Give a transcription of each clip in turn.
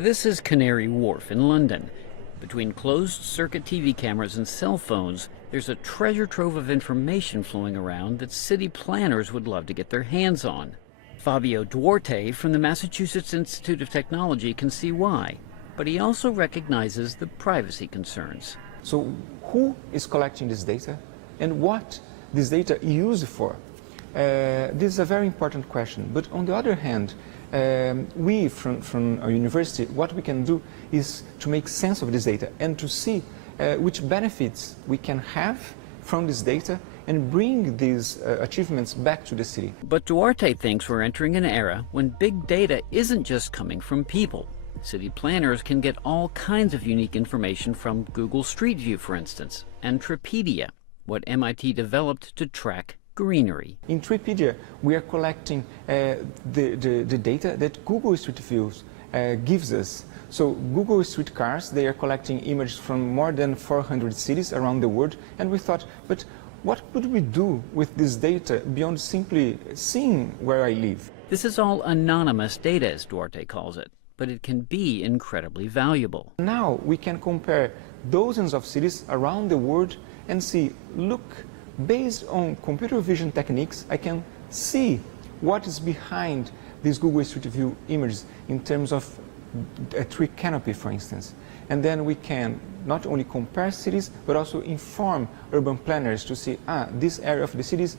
This is Canary Wharf in London. Between closed-circuit TV cameras and cell phones, there's a treasure trove of information flowing around that city planners would love to get their hands on. Fabio Duarte from the Massachusetts Institute of Technology can see why, but he also recognizes the privacy concerns. So who is collecting this data and what this data is used for? This is a very important question, but on the other hand, we from our university, what we can do is to make sense of this data and to see which benefits we can have from this data and bring these achievements back to the city. But Duarte thinks we're entering an era when big data isn't just coming from people. City planners can get all kinds of unique information from Google Street View, for instance, and Tripedia, what MIT developed to track greenery. In Tripedia, we are collecting the data that Google Street View gives us. So Google Streetcars, they are collecting images from more than 400 cities around the world, and we thought, but what could we do with this data beyond simply seeing where I live? This is all anonymous data, as Duarte calls it, but it can be incredibly valuable. Now we can compare dozens of cities around the world and see, look, based on computer vision techniques, I can see what is behind these Google Street View images in terms of a tree canopy, for instance. And then we can not only compare cities, but also inform urban planners to see, this area of the cities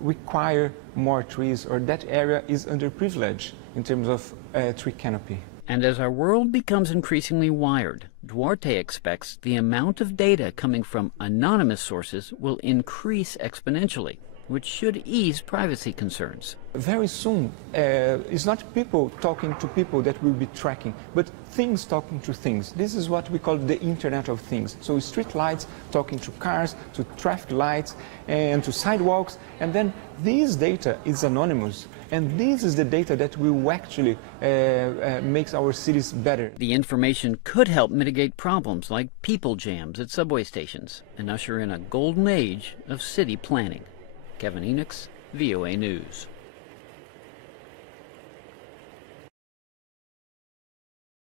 require more trees, or that area is underprivileged in terms of tree canopy. And as our world becomes increasingly wired, Duarte expects the amount of data coming from anonymous sources will increase exponentially, which should ease privacy concerns. Very soon, it's not people talking to people that we'll be tracking, but things talking to things. This is what we call the Internet of Things. So street lights talking to cars, to traffic lights, and to sidewalks, and then this data is anonymous. And this is the data that will actually make our cities better. The information could help mitigate problems like people jams at subway stations and usher in a golden age of city planning. Kevin Enochs, VOA News.